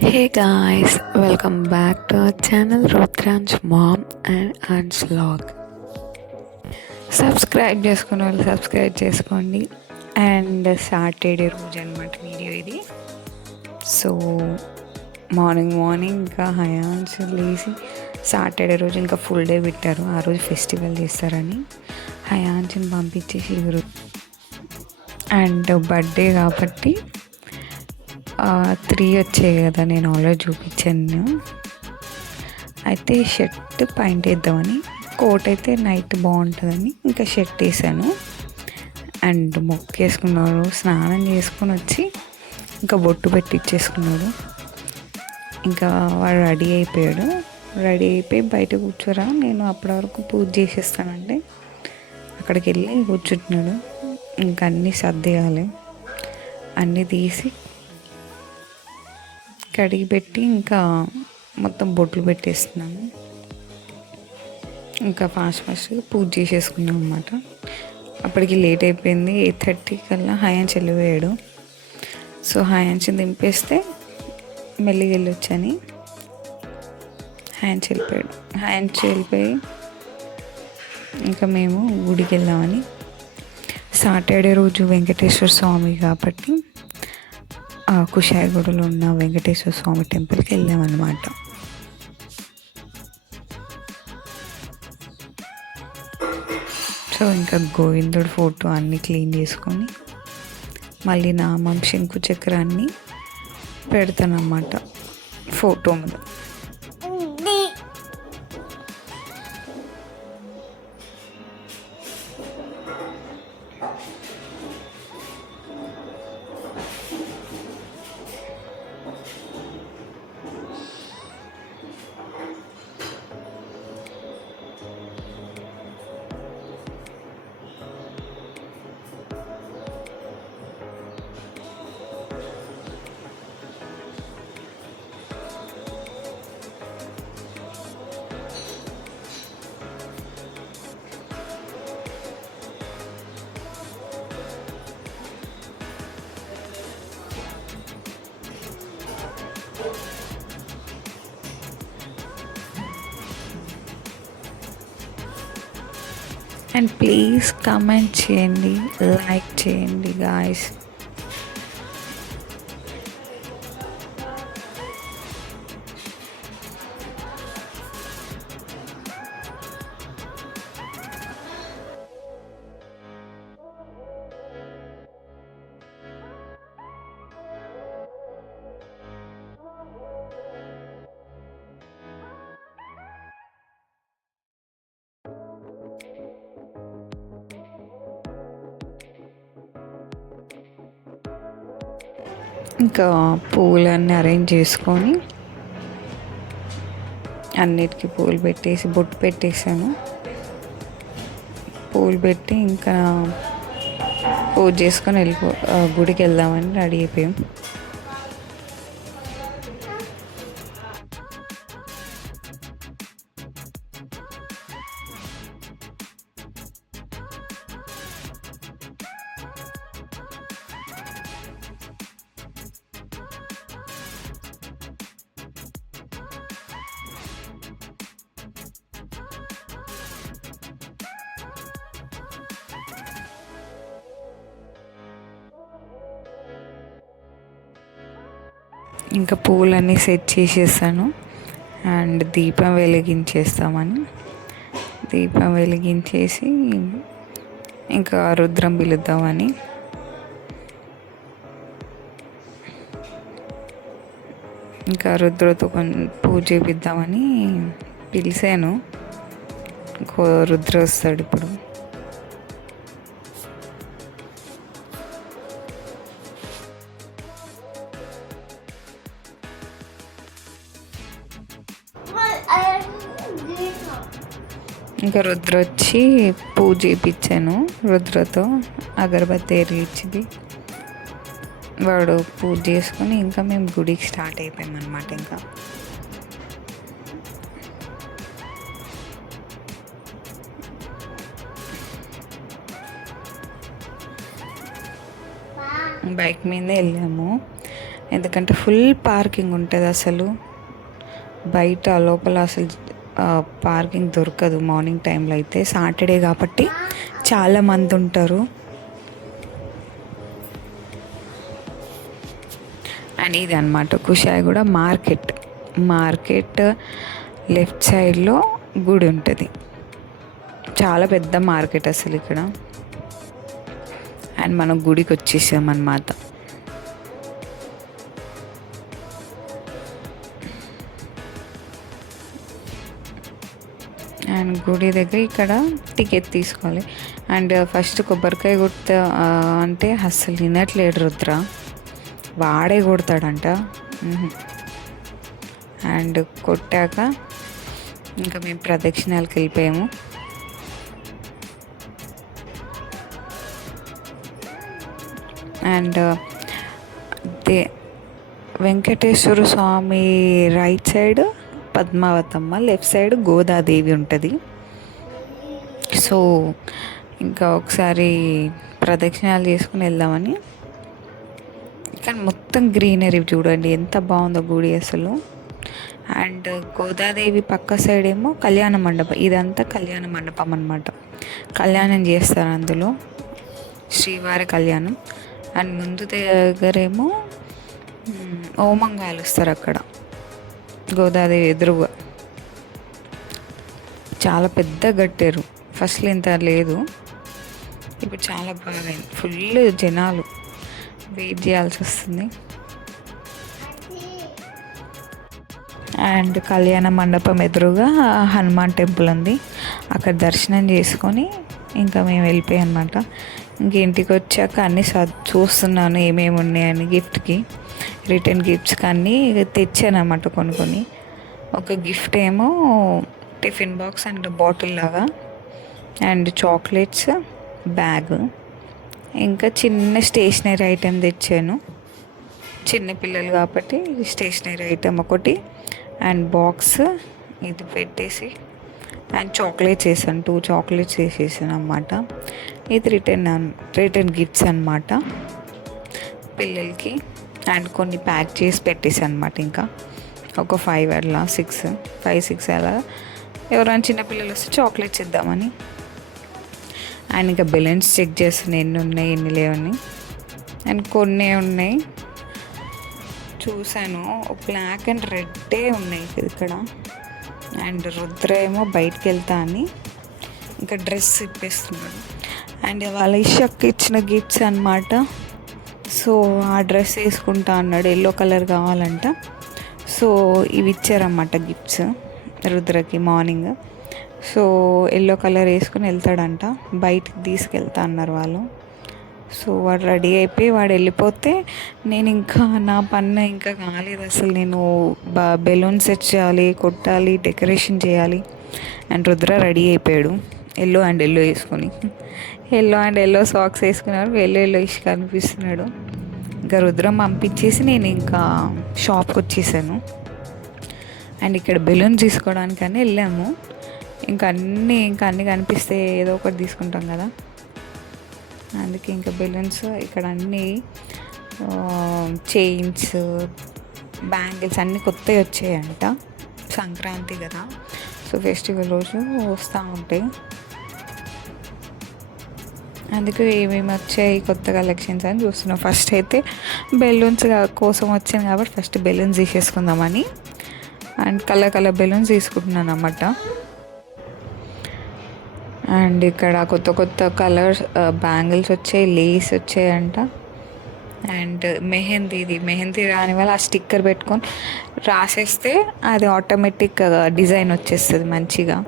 Hey guys, welcome back to our channel Rudran's Mom and Aunt's Vlog. Subscribe చేసుకున్న వాళ్ళు subscribe చేసుకోండి. And Saturday రోజు అనమాట video ఇది. సో మార్నింగ్ ఇంకా హయాన్స్ లేచి సాటర్డే రోజు ఇంకా ఫుల్ డే పెట్టారు. ఆ రోజు ఫెస్టివల్ చేస్తారని హయాన్స్ని పంపించేసి ఈరోజు అండ్ బర్త్డే కాబట్టి 3 వచ్చాయి కదా, నేను ఆల్రెడీ చూపించాను. అయితే షర్ట్ పాయింట్ వేద్దామని, కోట్ అయితే నైట్ బాగుంటుందని ఇంకా షర్ట్ వేసాను. అండ్ మొక్కేసుకున్నాడు, స్నానం చేసుకొని వచ్చి ఇంకా బొట్టు పెట్టిచ్చేసుకున్నాడు. ఇంకా వాడు రెడీ అయిపోయి బయట కూర్చోరా, నేను అప్పటి వరకు పూజ చేసేస్తానంటే అక్కడికి వెళ్ళి కూర్చుంటున్నాడు. ఇంకా అన్నీ సర్దేయాలి, అన్నీ తీసి కడిగి పెట్టి ఇంకా మొత్తం బొట్లు పెట్టేస్తున్నాను. ఇంకా ఫాస్ట్గా పూజ చేసేసుకున్నాం అనమాట. అప్పటికి లేట్ అయిపోయింది. 8:30 కల్లా హయాన్స్ వెళ్ళిపోయాడు. సో హయాన్స్ దింపేస్తే మెల్లిగా వెళ్ళొచ్చని హయాన్స్ వెళ్ళిపోయి ఇంకా మేము గుడికి వెళ్దామని. సాటర్డే రోజు వెంకటేశ్వర స్వామి కాబట్టి కుషాయిగూడలో ఉన్న వెంకటేశ్వర స్వామి టెంపుల్కి వెళ్ళామన్నమాట. సో ఇంకా గోవిందుడు ఫోటో అన్నీ క్లీన్ చేసుకొని మళ్ళీ నామం శంకు చక్ర అన్నీ పెడతానన్నమాట ఫోటో మీద. అండ్ ప్లీజ్ కామెంట్ చేయండి, లైక్ చేయండి గాయ్స్. ఇంకా పువ్వులన్నీ అరేంజ్ చేసుకొని అన్నిటికీ పూలు పెట్టేసి బొట్టు పెట్టేసాను. పూలు పెట్టి ఇంకా పూజ చేసుకొని గుడికి వెళ్దామని రెడీ అయిపోయాం. ఇంకా పూలన్నీ సెట్ చేసేసాను. అండ్ దీపం వెలిగించేసి ఇంకా రుద్రం పిలుద్దామని ఇంకా రుద్రతో పూజ చేపిద్దామని పిలిచాను. రుద్ర వస్తాడు ఇప్పుడు. ఇంకా రుద్ర వచ్చి పూజ చేయించాను. రుద్రతో అగరబత్తి ఎరిగించింది. వాడు పూజ చేసుకొని ఇంకా మేము గుడికి స్టార్ట్ అయిపోయామన్నమాట. ఇంకా బైక్ మీద వెళ్ళాము. ఎందుకంటే ఫుల్ పార్కింగ్ ఉంటుంది అసలు. బయట లోపల అసలు పార్కింగ్ దొరకదు మార్నింగ్ టైంలో అయితే. సాటర్డే కాబట్టి చాలామంది ఉంటారు. అండ్ ఇది అనమాట కుషాయిగూడ మార్కెట్ లెఫ్ట్ సైడ్లో గుడి ఉంటుంది. చాలా పెద్ద మార్కెట్ అసలు ఇక్కడ. అండ్ మనం గుడికి వచ్చేసామన్నమాట. అండ్ గుడి దగ్గర ఇక్కడ టికెట్ తీసుకోవాలి. అండ్ ఫస్ట్ కొబ్బరికాయ కొడతా అంటే అస్సలు వినట్లేడు రుద్ర, వాడే కొడతాడంట. అండ్ కొట్టాక ఇంకా మేము ప్రదక్షిణాలకు వెళ్ళిపోయాము. And Venkateshwara Swamy right side Padmavathamma, left side Godadevi ఉంటుంది. సో ఇంకా ఒకసారి ప్రదక్షిణాలు చేసుకుని వెళ్దామని. కానీ మొత్తం గ్రీనరీ చూడండి ఎంత బాగుందో గుడి అసలు. అండ్ గోదాదేవి పక్క సైడ్ ఏమో కళ్యాణ మండపం, ఇదంతా కళ్యాణ మండపం అన్నమాట. కళ్యాణం చేస్తారు అందులో, శ్రీవారి కళ్యాణం. అండ్ ముందు దగ్గరేమో హోమం కాలుస్తారు అక్కడ గోదాదేవి ఎదురుగా. చాలా పెద్ద కట్టారు, ఫస్ట్లో ఇంత లేదు, ఇప్పుడు చాలా బాగా అయింది. ఫుల్ జనాలు, వెయిట్ చేయాల్సి వస్తుంది. అండ్ కళ్యాణ మండపం ఎదురుగా హనుమాన్ టెంపుల్ ఉంది, అక్కడ దర్శనం చేసుకొని ఇంకా మేము వెళ్ళిపోయాం అనమాట. ఇంక ఇంటికి వచ్చాక అన్నీ చూస్తున్నాను ఏమేమి ఉన్నాయని. గిఫ్ట్కి రిటర్న్ గిఫ్ట్స్కి అన్నీ తెచ్చాను అన్నమాట కొన్ని. ఒక గిఫ్ట్ ఏమో టిఫిన్ బాక్స్ అండ్ బాటిల్ లాగా, అండ్ చాక్లెట్స్, బ్యాగ్, ఇంకా చిన్న స్టేషనరీ ఐటెం తెచ్చాను. చిన్న పిల్లలు కాబట్టి స్టేషనరీ ఐటెం ఒకటి, అండ్ బాక్స్ ఇది పెట్టేసి, అండ్ చాక్లెట్స్ వేసాను, 2 చాక్లెట్స్ వేసేసాను అన్నమాట. ఇది రిటర్న్ గిఫ్ట్స్ అన్నమాట పిల్లలకి. అండ్ కొన్ని ప్యాక్ చేసి పెట్టేసాను అన్నమాట. ఇంకా ఒక 5 అలా 6 అలా ఎవరైనా చిన్నపిల్లలు వస్తే చాక్లెట్స్ ఇద్దామని. అండ్ ఇంకా బెలూన్స్ చెక్ చేస్తాను ఎన్ని ఉన్నాయి ఎన్ని లేవని. అండ్ కొన్ని ఉన్నాయి చూశాను, బ్లాక్ అండ్ రెడ్డే ఉన్నాయి ఇక్కడ. అండ్ రుద్ర ఏమో బయటకు వెళ్తా అని ఇంకా డ్రెస్ ఇప్పేస్తున్నాడు. అండ్ వాళ్ళ ఇషక్కి ఇచ్చిన గిఫ్ట్స్ అన్నమాట. సో ఆ డ్రెస్ వేసుకుంటా అన్నాడు, ఎల్లో కలర్ కావాలంట. సో ఇవి ఇచ్చారన్నమాట గిఫ్ట్స్ రుద్రకి మార్నింగ్. సో ఎల్లో కలర్ వేసుకుని వెళ్తాడంట, బయటికి తీసుకెళ్తా అన్నారు వాళ్ళు. సో వాడు రెడీ అయిపోయి వాడు వెళ్ళిపోతే నేను ఇంకా నా పన్ను ఇంకా కాలేదు అసలు. నేను బెలూన్స్ సెట్ చేయాలి, కొట్టాలి, డెకరేషన్ చేయాలి. అండ్ రుద్ర రెడీ అయిపోయాడు ఎల్లో వేసుకొని. ఎల్లో సాక్స్ వేసుకున్నాడు, ఎల్లో ఇష్ట కనిపిస్తున్నాడు. ఇంకా రుద్రం పంపించేసి నేను ఇంకా షాప్కి వచ్చేసాను. అండ్ ఇక్కడ బెలూన్స్ తీసుకోవడానికని వెళ్ళాము. ఇంకా అన్నీ కనిపిస్తే ఏదో ఒకటి తీసుకుంటాం కదా, అందుకే ఇంకా బెలూన్స్ ఇక్కడ అన్నీ చైన్స్, బ్యాంగిల్స్ అన్నీ కొత్తవి వచ్చాయంట. సంక్రాంతి కదా, సో ఫెస్టివల్ రోజు వస్తూ ఉంటాయి. అందుకే ఏమేమి వచ్చాయి కొత్త కలెక్షన్స్ అని చూస్తున్నాం. ఫస్ట్ అయితే బెలూన్స్ కోసం వచ్చాను కాబట్టి ఫస్ట్ బెలూన్స్ తీసేసుకుందామని అండ్ కలర్ బెలూన్స్ తీసుకుంటున్నాను అన్నమాట. అండ్ ఇక్కడ కొత్త కలర్స్ బ్యాంగిల్స్ వచ్చాయి, లేస్ వచ్చాయంట. అండ్ మెహందీ రాని వల్ల ఆ స్టిక్కర్ పెట్టుకొని రాసేస్తే అది ఆటోమేటిక్ డిజైన్ వచ్చేస్తుంది మంచిగా.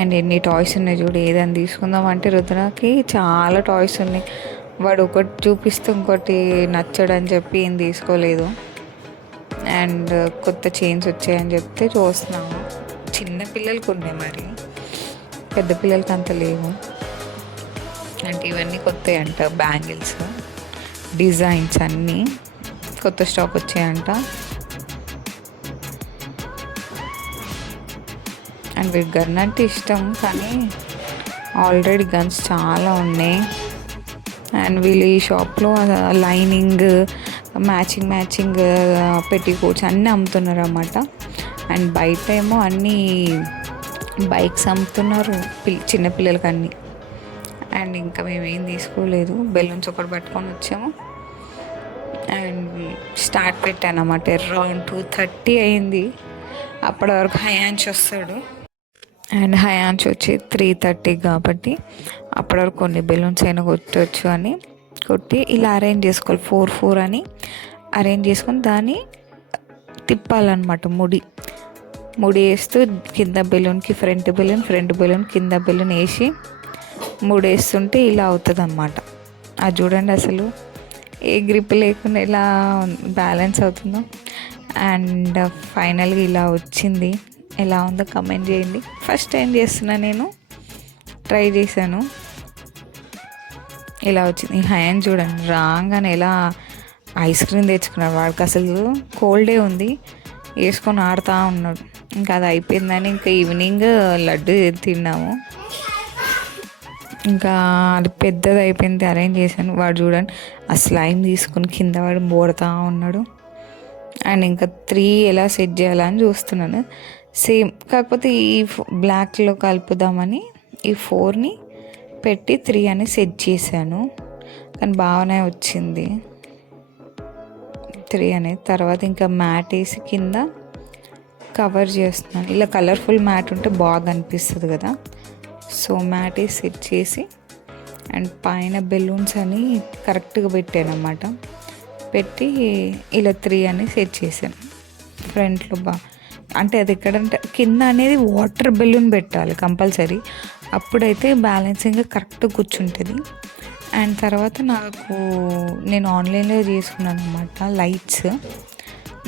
అండ్ ఎన్ని టాయ్స్ ఉన్నాయి చూడు, ఏదైనా తీసుకుందాం అంటే రుద్రకి చాలా టాయ్స్ ఉన్నాయి. వాడు ఒకటి చూపిస్తే ఇంకోటి నచ్చడని చెప్పి ఏం తీసుకోలేదు. అండ్ కొత్త చైన్స్ వచ్చాయని చెప్తే చూస్తున్నాము. చిన్న పిల్లలకి ఉన్నాయి, మరి పెద్ద పిల్లలకి అంత లేవు. అంటే ఇవన్నీ కొత్తవి అంట, బ్యాంగిల్స్ డిజైన్స్ అన్నీ కొత్త స్టాక్ వచ్చాయంట. అండ్ వీడి గన్ అంటే ఇష్టం, కానీ ఆల్రెడీ గన్స్ చాలా ఉన్నాయి. అండ్ వీళ్ళు ఈ షాప్లో లైనింగ్ మ్యాచింగ్ పెట్టికోట్స్ అన్నీ అమ్ముతున్నారు అన్నమాట. అండ్ బయట ఏమో అన్నీ బైక్స్ అమ్ముతున్నారు చిన్నపిల్లలకి అన్నీ. అండ్ ఇంకా మేము ఏం తీసుకోలేదు, బెలూన్స్ ఒకటి పట్టుకొని వచ్చాము అండ్ స్టార్ట్ పెట్టాను అన్నమాట. అరౌండ్ 2:30 అయింది. అప్పటి వరకు హయాన్ష్ వస్తాడు అండ్ హయాన్ష్ వచ్చి 3:30 కాబట్టి అప్పటి వరకు కొన్ని బెలూన్స్ అయినా కొట్టవచ్చు అని కొట్టి ఇలా అరేంజ్ చేసుకోవాలి. 4 అని అరేంజ్ చేసుకొని దాన్ని తిప్పాలన్నమాట. ముడి వేస్తూ కింద బెలూన్కి ఫ్రంట్ బెలూన్ కింద బెలూన్ వేసి ముడేస్తుంటే ఇలా అవుతుంది అన్నమాట. అది చూడండి అసలు ఏ గ్రిప్ లేకుండా ఎలా బ్యాలెన్స్ అవుతుందో. అండ్ ఫైనల్గా ఇలా వచ్చింది. ఎలా ఉందో కమెంట్ చేయండి. ఫస్ట్ టైం చేస్తున్నా, నేను ట్రై చేశాను. ఇలా వచ్చింది. హ్యాండ్ చూడండి రాగానే ఎలా ఐస్ క్రీమ్ తెచ్చుకున్నాడు. వాడికి అసలు కోల్డే ఉంది, వేసుకొని ఆడుతూ ఉన్నాడు. ఇంకా అది అయిపోయిందని ఇంకా ఈవినింగ్ లడ్డు తిన్నాము. ఇంకా అది పెద్దది అయిపోయింది, అరేంజ్ చేశాను. వాడు చూడండి ఆ స్లైమ్ తీసుకుని కింద వాడు మోడుతూ ఉన్నాడు. అండ్ ఇంకా 3 ఎలా సెట్ చేయాలని చూస్తున్నాను. సేమ్ కాకపోతే ఈ బ్లాక్లో కలుపుదామని ఈ 4ని పెట్టి 3 అని సెట్ చేశాను. కానీ బాగానే వచ్చింది 3 అనేది. తర్వాత ఇంకా మ్యాట్ వేసి కింద కవర్ చేస్తున్నాను. ఇలా కలర్ఫుల్ మ్యాట్ ఉంటే బాగా అనిపిస్తుంది కదా. సో మ్యాట్ వేసి సెట్ చేసి అండ్ పైన బెలూన్స్ అని కరెక్ట్గా పెట్టాను అన్నమాట. పెట్టి ఇలా 3 అని సెట్ చేశాను. ఫ్రంట్లో అంటే అది ఎక్కడంటే కింద అనేది వాటర్ బెలూన్ పెట్టాలి కంపల్సరీ, అప్పుడైతే బ్యాలెన్సింగ్గా కరెక్ట్గా కూర్చుంటుంది. అండ్ తర్వాత నేను ఆన్లైన్లో చేసుకున్నాను అనమాట. లైట్స్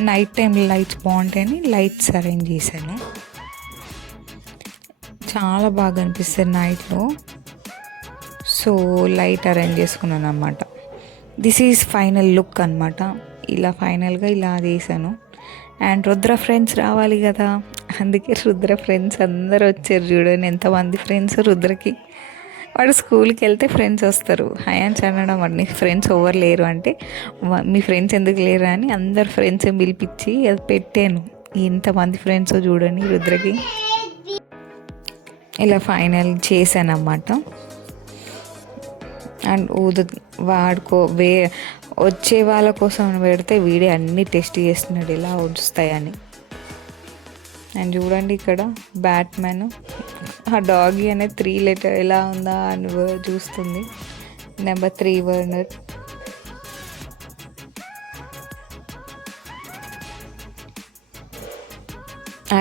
నైట్ టైం లైట్స్ బాగుంటాయని లైట్స్ అరేంజ్ చేశాను. చాలా బాగా అనిపిస్తుంది నైట్లో. సో లైట్ అరేంజ్ చేసుకున్నాను అన్నమాట. దిస్ ఈజ్ ఫైనల్ లుక్ అనమాట. ఇలా ఫైనల్గా ఇలా చేశాను. అండ్ రుద్ర ఫ్రెండ్స్ రావాలి కదా, అందుకే రుద్ర ఫ్రెండ్స్ అందరు వచ్చారు. చూడండి ఎంతమంది ఫ్రెండ్స్ రుద్రకి. వాడు స్కూల్కి వెళ్తే ఫ్రెండ్స్ వస్తారు. హయాన్స్ అనడం వాడిని ఫ్రెండ్స్ ఎవరు లేరు అంటే, మీ ఫ్రెండ్స్ ఎందుకు లేరు అని అందరు ఫ్రెండ్స్ పిలిపించి అది పెట్టాను. ఎంతమంది ఫ్రెండ్స్ చూడండి రుద్రకి. ఇలా ఫైనల్ చేశాను అన్నమాట. అండ్ వచ్చే వాళ్ళ కోసం పెడితే వీడియో అన్నీ టెస్ట్ చేస్తున్నాడు ఎలా వస్తాయని. అండ్ చూడండి ఇక్కడ బ్యాట్మెన్, ఆ డాగీ అనేది 3 లెటర్ ఎలా ఉందా అని చూస్తుంది. Number 3 Warner.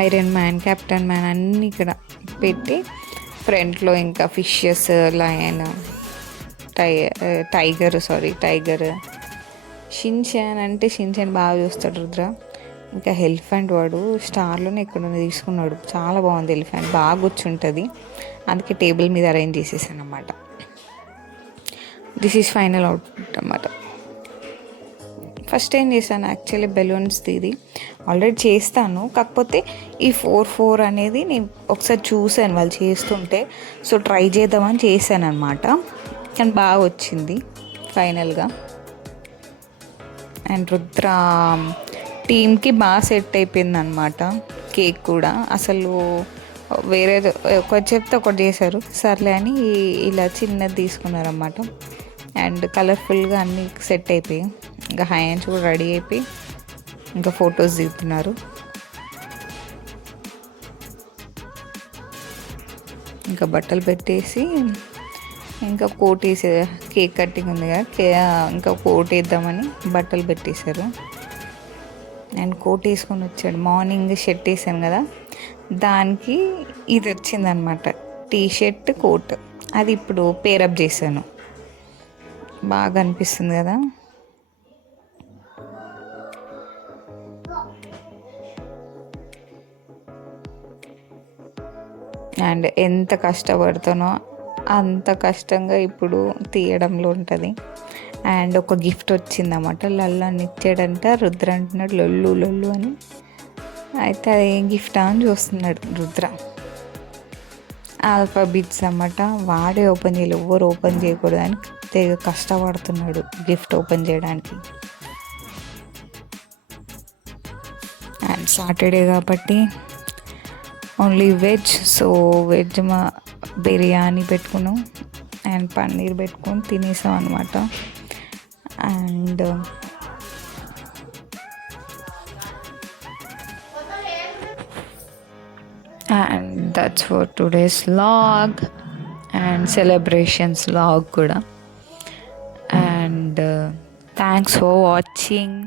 Iron man, captain man అన్నీ ఇక్కడ పెట్టి ఫ్రంట్లో ఇంకా ఫిషెస్, లయన్, టైగర్ షిన్చాన్ అంటే షిన్చాన్ బాగా చూస్తాడు రుద్ర. ఇంకా ఎలిఫెంట్ వాడు స్టార్లోనే ఎక్కడ తీసుకున్నాడు. చాలా బాగుంది ఎలిఫెంట్, బాగా కూర్చుంటుంది. అందుకే టేబుల్ మీద అరేంజ్ చేసేసాను అన్నమాట. దిస్ ఈజ్ ఫైనల్ అవుట్పుట్ అన్నమాట. ఫస్ట్ టైం చేశాను యాక్చువల్లీ బెలూన్స్ది. ఇది ఆల్రెడీ చేస్తాను, కాకపోతే ఈ 4 అనేది నేను ఒకసారి చూశాను వాళ్ళు చేస్తుంటే, సో ట్రై చేద్దామని చేశాను అనమాట. కానీ బాగా వచ్చింది ఫైనల్గా. అండ్ రుద్ర టీమ్కి బాగా సెట్ అయిపోయింది అనమాట. కేక్ కూడా అసలు వేరే ఒకటి చెప్తే ఒకటి చేశారు, సర్లే అని ఇలా చిన్నది తీసుకున్నారన్నమాట. అండ్ కలర్ఫుల్గా అన్నీ సెట్ అయిపోయి ఇంకా హ్యాండ్స్ కూడా రెడీ అయిపోయి ఇంకా ఫొటోస్ దిగుతున్నారు. ఇంకా బట్టలు పెట్టేసి ఇంకా కోట్ వేసే కేక్ కట్టింగ్ ఉంది కదా, ఇంకా కోట్ వేద్దామని బట్టలు పెట్టేశారు. అండ్ కోట్ వేసుకొని వచ్చాడు. మార్నింగ్ షర్ట్ వేసాను కదా, దానికి ఇది వచ్చిందనమాట, టీషర్ట్ కోట్. అది ఇప్పుడు పేరప్ చేశాను. బాగా అనిపిస్తుంది కదా. అండ్ ఎంత కష్టపడుతానో అంత కష్టంగా ఇప్పుడు తీయడంలో ఉంటుంది. అండ్ ఒక గిఫ్ట్ వచ్చిందన్నమాట, లల్లు ఇచ్చాడంట. రుద్ర అంటున్నాడు లొల్లు అని. అయితే అది ఏం గిఫ్ట్ అని చూస్తున్నాడు రుద్ర. ఆల్ఫాబెట్స్ అన్నమాట. వాడే ఓపెన్ చేయలేదు, ఎవ్వరు ఓపెన్ చేయకూడదు అని తెగ కష్టపడుతున్నాడు గిఫ్ట్ ఓపెన్ చేయడానికి. అండ్ సాటర్డే కాబట్టి ఓన్లీ వెజ్. సో వెజ్ మా బిర్యానీ పెట్టుకున్నాం అండ్ పన్నీర్ పెట్టుకొని తినేసాం అనమాట. And that's for today's vlog and celebrations vlog కూడా. And thanks for watching.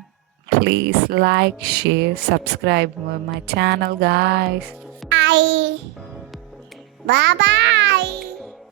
Please like, share, subscribe my channel, guys. Bye. Bye bye.